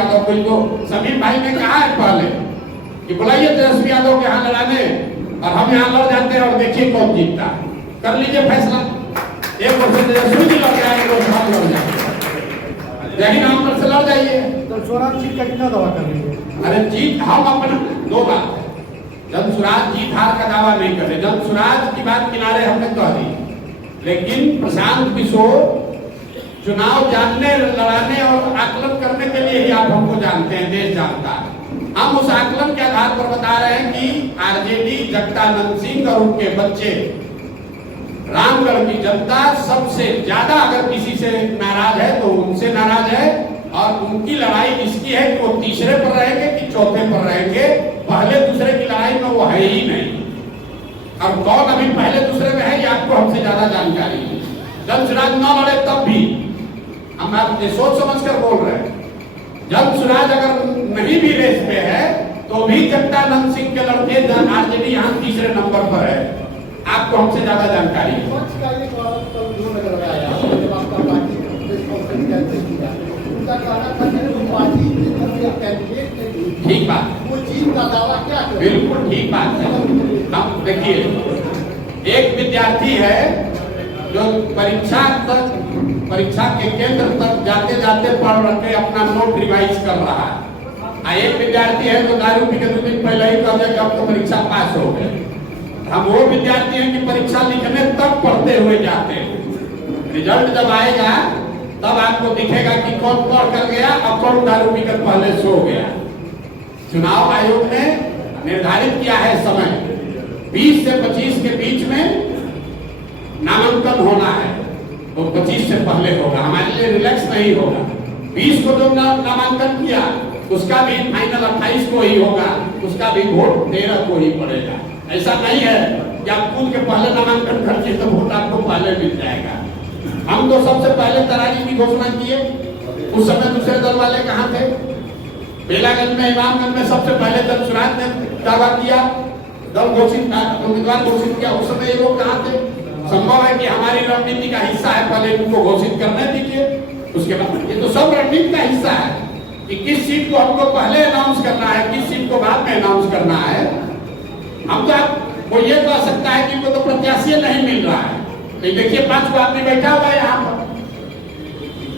यादव को। तो समीम भाई ने कहा है पहले कि बुलाइए तेजस्वी यादव के यहाँ लड़ाने, और हम यहाँ लड़ जाते हैं और देखिए कौन जीतता है। कर लीजिए फैसला, एक वर्ष तेजस्वी जी लड़ जाए, एक वर्ष हम लड़ जाए, यही नाम पर से लड़ जाइए। तो स्वराज जीत का कितना दावा कर रही है? अरे जीत हम अपना दो बात है, जब स्वराज जीत हार का दावा नहीं करे, जब स्वराज की बात किनारे हमने कह दी, लेकिन प्रशांत किशोर चुनाव जानने, लड़ाने और आकलन करने के लिए ही आप हमको जानते हैं, देश जानता है। हम उस आकलन के आधार पर बता रहे हैं कि आरजेडी जगदानंद सिंह और उनके बच्चे, रामगढ़ की जनता सबसे ज्यादा अगर किसी से नाराज है तो उनसे नाराज है, और उनकी लड़ाई इसकी है कि वो तीसरे पर रहेंगे कि चौथे पर रहेंगे। पहले दूसरे की लड़ाई में वो है ही नहीं, और कौन अभी पहले दूसरे में है ये आपको हमसे ज्यादा जानकारी है। जब स्वराज न लड़े तब भी हम आप सोच समझ कर बोल रहे हैं, जब स्वराज अगर नहीं भी रेस पे है तो भी जगदानंद सिंह के लड़के आरजेडी यहाँ तीसरे नंबर पर है, आपको हमसे ज्यादा जानकारी है। ठीक बात, बिल्कुल ठीक बात है। हम देखिए, एक विद्यार्थी है जो परीक्षा के केंद्र तक जाते जाते पढ़ रखे अपना नोट रिवाइज कर रहा है, एक विद्यार्थी है जो दारू पी के 2 दिन पहले ही कह दिया कि अब तो परीक्षा पास हो गए। हम वो विद्यार्थी हैं कि परीक्षा लिखने तक पढ़ते हुए जाते हैं, रिजल्ट जब आएगा तब आपको दिखेगा कि कौन पढ़ कर गया और कौन दारू पीकर पहले सो गया। चुनाव आयोग ने निर्धारित किया है समय, 20 से 25 के बीच में नामांकन होना है, तो 25 से पहले होगा, हमारे लिए रिलैक्स नहीं होगा। 20 को जो नामांकन किया उसका भी फाइनल 28 को ही होगा, उसका भी वोट 13 को ही पड़ेगा। ऐसा नहीं है कि आप कूद के पहले नामांकन करके तो वोट आपको पहले मिल जाएगा। हम तो सबसे पहले तराजी की घोषणा किए, उस समय दूसरे दल वाले कहाँ थे? बेलागंज में, इमामगंज में सबसे पहले दल स्वराज ने दावा किया, दल घोषित उम्मीदवार घोषित किया, उस समय ये लोग कहाँ थे? संभव है कि हमारी रणनीति का हिस्सा है, पहले उनको घोषित करने दीजिए, उसके बाद ये तो सब रणनीति का हिस्सा है कि किस सीट को हमको पहले अनाउंस करना है, किस सीट को बाद में अनाउंस करना है। हम तो आपको ये कह सकता है कि इनको तो प्रत्याशी नहीं मिल रहा है, तो देखिए 5 आदमी बैठा हुआ है यहाँ पर,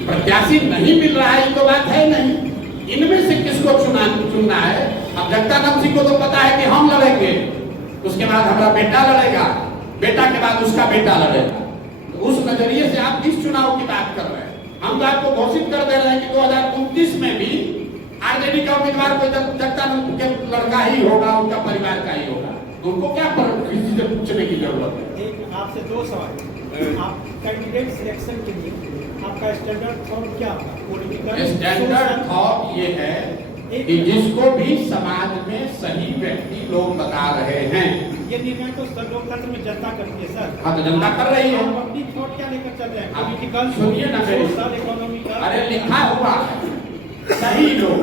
प्रत्याशी नहीं मिल रहा है, ये तो बात है नहीं। इनमें से किसको चुनना है? अब जगदानंद सिंह को तो पता है कि हम लड़ेंगे, उसके बाद हमारा बेटा लड़ेगा, बेटा के बाद उसका बेटा लड़ेगा, तो उस नजरिए से आप किस चुनाव की बात कर रहे हैं? हम तो आपको घोषित कर दे रहे हैं कि 2029 में भी आरजेडी का उम्मीदवार कोई जगदानंद के लड़का ही होगा, उनका परिवार का ही होगा, उनको क्या किसी से पूछने की जरूरत है? आपसे 2 सवाल। आप कैंडिडेट सिलेक्शन के लिए आपका स्टैंडर्ड थॉट क्या होगा? स्टैंडर्ड थॉट ये है कि जिसको भी समाज में सही व्यक्ति लोग बता रहे हैं, ये निर्णय तो लोकतंत्र में जनता करती है सर। हाँ तो जनता कर रही है, अपनी थॉट क्या लेकर चल रहे हैं? पॉलिटिकल सुनिए ना मेरी, अरे लिखा हुआ है सही लोग।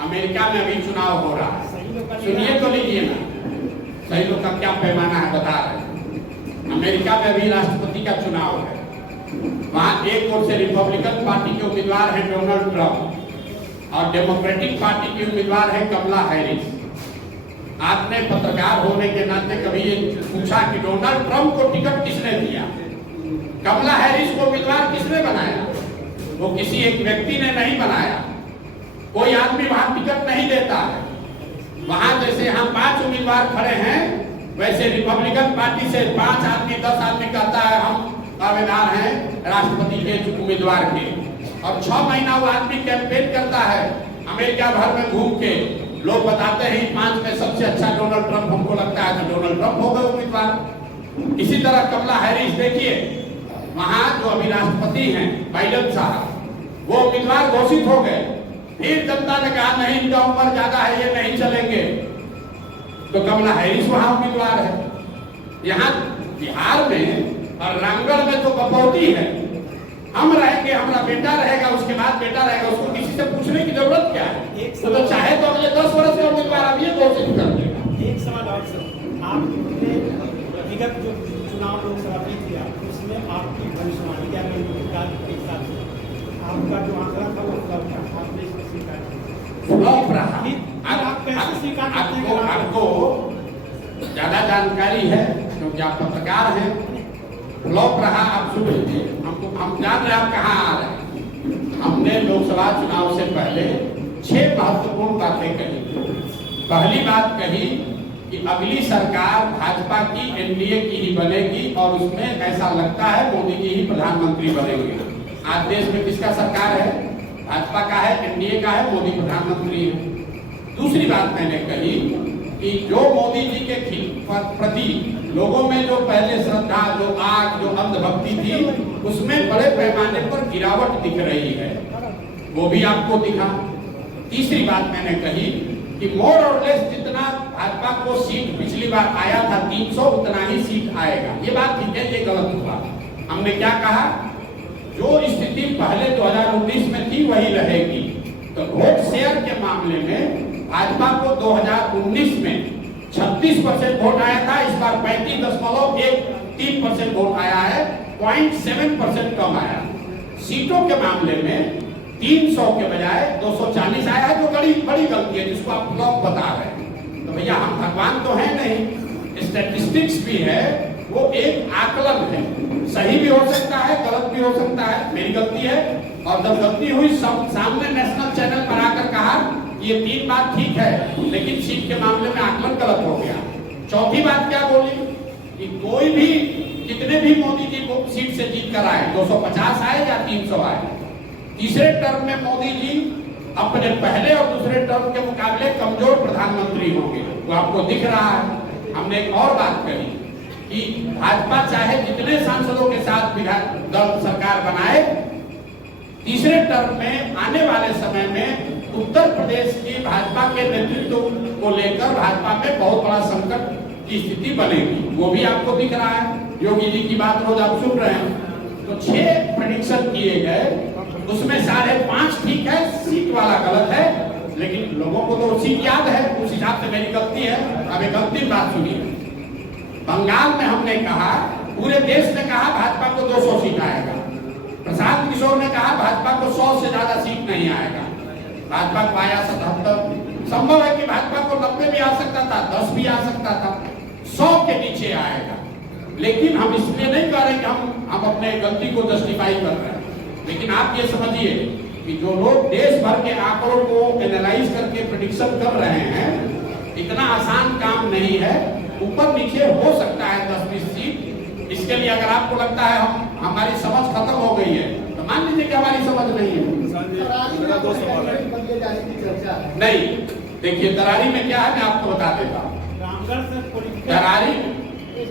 अमेरिका में अभी चुनाव हो रहा है, सुनिए तो लीजिए ना, सही लोग का क्या पैमाना है बता रहे हैं। अमेरिका में अभी राष्ट्रपति का चुनाव है, वहां एक ओर से रिपब्लिकन पार्टी के उम्मीदवार है डोनाल्ड ट्रंप और डेमोक्रेटिक पार्टी की उम्मीदवार है कमला हैरिस। आपने पत्रकार होने के नाते कभी ये पूछा कि डोनाल्ड ट्रंप को टिकट किसने दिया, कमला हैरिस को उम्मीदवार किसने बनाया? वो किसी एक व्यक्ति ने नहीं बनाया, कोई आदमी वहां टिकट नहीं देता है। वहां जैसे हम 5 उम्मीदवार खड़े हैं, वैसे रिपब्लिकन पार्टी से 5 आदमी 10 आदमी कहता है हम दावेदार हैं राष्ट्रपति के उम्मीदवार के, और 6 महीना वो आदमी कैंपेन करता है अमेरिका भर में घूम के। लोग बताते हैं 5 में सबसे अच्छा डोनाल्ड ट्रंप हमको लगता है, तो डोनाल्ड ट्रंप हो गए उम्मीदवार। इसी तरह कमला हैरिस देखिए, वहां जो अभी राष्ट्रपति हैं बाइडेन साहब, वो उम्मीदवार घोषित हो गए, फिर जनता ने कहा नहीं इनका उम्र ज्यादा है, ये नहीं चलेंगे, तो कमला हैरिस वहां उम्मीदवार है। यहाँ बिहार में और रामगढ़ में तो बपौती है, हम रहेंगे, हमारा बेटा रहेगा, उसके बाद बेटा रहेगा, उसको किसी से पूछने की जरूरत क्या है? तो चाहे तो अगले 10 वर्ष का उम्मीदवार अब ये घोषित कर देगा। एक सवाल और सर, आपने विगत जो चुनाव लोकसभा में किया उसमें आपकी भविष्यवाणी क्या आपका जो आंकड़ा था वो आपने फ्लॉप रहा। आप कैसे स्वीकार करते हैं? आपको ज्यादा जानकारी है क्योंकि आप पत्रकार हैं। फ्लॉप रहा, आप सुन लीजिए। हम जान रहे हैं आप कहाँ आ रहे हैं। हमने लोकसभा चुनाव से पहले 6 महत्वपूर्ण बातें कही। पहली बात कही कि अगली सरकार भाजपा की एनडीए की ही बनेगी और उसमें ऐसा लगता है मोदी जी ही प्रधानमंत्री बनेंगे। आज देश में किसका सरकार है? भाजपा का है, एनडीए का है, मोदी प्रधानमंत्री है। दूसरी बात मैंने कही कि जो मोदी जी के प्रति लोगों में जो पहले श्रद्धा, जो आग, जो अंधभक्ति थी, उसमें बड़े पैमाने पर गिरावट दिख रही है, वो भी आपको दिखा। तीसरी बात मैंने कही कि मोर और लेस जितना भाजपा को सीट पिछली बार आया था 300, उतना ही सीट आएगा। ये बात ठीक है, ये गलत हुआ। हमने क्या कहा? जो स्थिति पहले 2019 में थी वही रहेगी। तो वोट शेयर के मामले में भाजपा को 2019 में 36% वोट आया था, इस बार 35.13% वोट आया है, 0.7% कम आया। सीटों के मामले में 300 के बजाय 240 आया है, जो बड़ी गलती है, जिसको आप फ्लॉप बता रहे हैं। तो भैया हम भगवान तो है नहीं, स्टैटिस्टिक्स भी है, वो एक आकलन है। सही भी हो सकता है, गलत भी हो सकता है। मेरी गलती है, और जब गलती हुई सामने नेशनल चैनल पर आकर कहा ये 3 बात ठीक है, लेकिन सीट के मामले में आकलन गलत हो गया। चौथी बात क्या बोली कि कोई भी कितने भी मोदी जी को सीट से जीत कर आए, 250 आए या 300 आए, तीसरे टर्म में मोदी जी अपने पहले और दूसरे टर्म के मुकाबले कमजोर प्रधानमंत्री होंगे। वो आपको दिख रहा है। हमने एक और बात कही कि भाजपा चाहे जितने सांसदों के साथ दल सरकार बनाए, तीसरे टर्म में आने वाले समय में उत्तर प्रदेश की भाजपा के नेतृत्व को लेकर भाजपा में बहुत बड़ा संकट की स्थिति बनेगी। वो भी आपको दिख रहा है। योगी जी की बात रोज आप सुन रहे हैं। तो 6 प्रेडिक्शन किए गए, उसमें 5.5 ठीक है, सीट वाला गलत है, लेकिन लोगों को तो सीट याद है, उस हिसाब से मेरी गलती है। अब एक अंतिम बात सुनिए। बंगाल में हमने कहा, पूरे देश ने कहा भाजपा को 200 सीट आएगा। प्रशांत किशोर ने कहा भाजपा को 100 से ज्यादा सीट नहीं आएगा। भाजपा को आया 77। संभव है कि भाजपा को 90 भी आ सकता था, 10 भी आ सकता था, 100 के नीचे आएगा। लेकिन हम इसलिए नहीं कह रहे कि हम अपने गलती को जस्टिफाई कर रहे हैं। लेकिन आप ये समझिए कि जो लोग देश भर के आंकड़ों को एनालाइज करके प्रेडिक्शन कर रहे हैं, इतना आसान काम नहीं है। ऊपर नीचे हो सकता है 10-20 सीट। इसके लिए अगर आपको लगता है हमारी समझ खत्म हो गई है, तो मान लीजिए कि हमारी समझ नहीं है। नहीं, देखिए दरारी में क्या है, मैं आपको बता देता हूँ।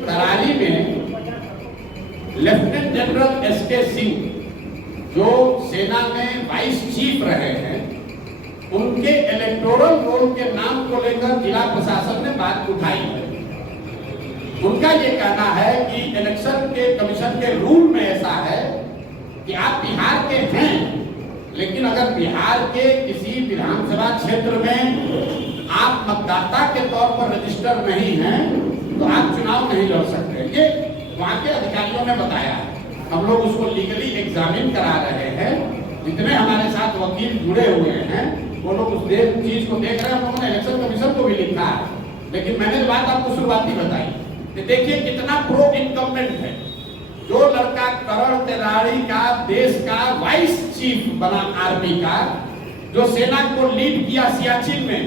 दरारी में लेफ्टिनेंट जनरल एसके सिंह, जो सेना में वाइस चीफ रहे हैं, उनके इलेक्टोरल रोल के नाम को लेकर जिला प्रशासन ने बात उठाई है। उनका ये कहना है कि इलेक्शन के कमीशन के रूल में ऐसा है कि आप बिहार के हैं, लेकिन अगर बिहार के किसी विधानसभा क्षेत्र में आप मतदाता के तौर पर रजिस्टर नहीं हैं, तो आप चुनाव नहीं लड़ सकते। ये वहाँ के अधिकारियों ने बताया। हम लोग उसको लीगली एग्जामिन करा रहे हैं। जितने हमारे साथ वकील जुड़े हुए हैं, वो लोग उस चीज को देख रहे हैं। हम लोगों ने इलेक्शन कमीशन को भी लिखा है। लेकिन मैंने जो बात आपको शुरुआती बताई कि देखिए कितना प्रो इनकम्बेंट है। जो लड़का करण तिवारी का देश का वाइस चीफ बना आर्मी का, जो सेना को लीड किया सियाचिन में,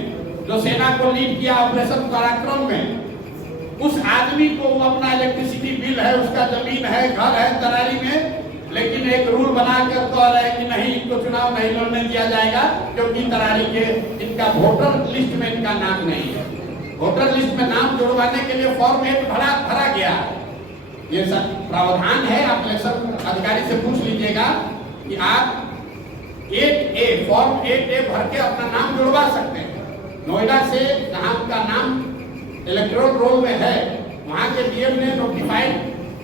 जो सेना को लीड किया ऑपरेशन पराक्रम में, उस आदमी को वो अपना इलेक्ट्रिसिटी बिल है, उसका जमीन है, घर है तरारी में, लेकिन एक रूल बनाकर कह रहे हैं कि नहीं, इनको चुनाव नहीं लड़ने दिया जाएगा क्योंकि तरारी के इनका वोटर लिस्ट में इनका नाम नहीं है। वोटर लिस्ट में नाम जुड़वाने के लिए फॉर्म 8 भरा गया। ये सब प्रावधान है। आप इलेक्शन अधिकारी से पूछ लीजिएगा कि आप 8A फॉर्म 8A भर के अपना नाम जुड़वा सकते हैं। नोएडा से जहां का नाम इलेक्टोरल रोल में है, वहां के डीएम ने नोटिफाइड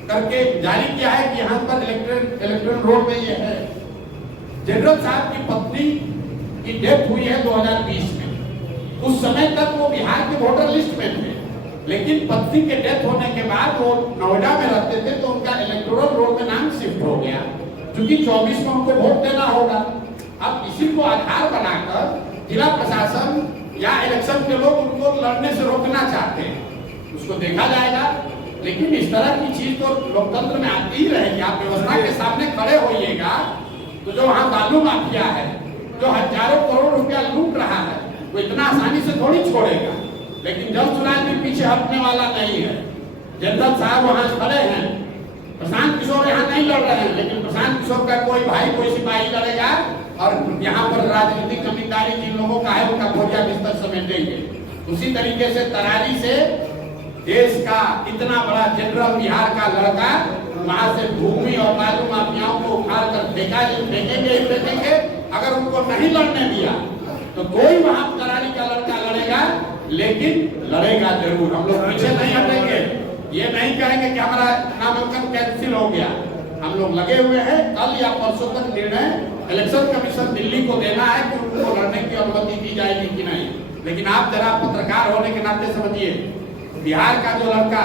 करके जारी किया है कि यहाँ पर इलेक्टोरल रोल में ये है। जनरल साहब की पत्नी की डेथ हुई है 2020 में। उस समय तक वो बिहार के वोटर लिस्ट में थे, लेकिन पत्नी के डेथ होने के बाद वो नोएडा में रहते थे, तो उनका इलेक्टोरल रोल में नाम शिफ्ट हो गया, क्योंकि 24 में उनको वोट देना होगा। अब इसी को आधार बनाकर जिला प्रशासन प्रशासन या इलेक्शन के लोग उनको लड़ने से रोकना चाहते हैं, उसको देखा जाएगा। लेकिन इस तरह की चीज तो लोकतंत्र में आती ही रहेगी। आप व्यवस्था के सामने खड़े होइएगा तो जो वहाँ बालू माफिया है, जो हजारों करोड़ रुपया लूट रहा है, वो इतना आसानी से थोड़ी छोड़ेगा। लेकिन जल चुनाव के पीछे हटने वाला नहीं है। जनरल साहब वहाँ खड़े हैं, प्रशांत किशोर यहाँ नहीं लड़ रहे हैं, लेकिन प्रशांत किशोर का कोई भाई कोई सिपाही लड़ेगा और यहाँ पर राजनीतिक जमींदारी जिन लोगों का है उनका बोरिया बिस्तर समेटेंगे। उसी तरीके से तरारी से देश का इतना बड़ा जनरल बिहार का लड़का वहां से भूमि और बालू माफियाओं को उखाड़ कर फेंकेंगे। अगर उनको नहीं लड़ने दिया तो कोई वहां तरारी का लड़का लड़ेगा, लेकिन लड़ेगा जरूर। हम लोग पीछे नहीं हटेंगे, ये नहीं कहेंगे कि हमारा नामांकन कैंसिल हो गया। हम लोग लगे हुए हैं। कल या परसों तक निर्णय इलेक्शन कमीशन दिल्ली को देना है कि उनको लड़ने की अनुमति दी जाएगी कि नहीं। लेकिन आप जरा पत्रकार होने के नाते समझिए, बिहार का जो लड़का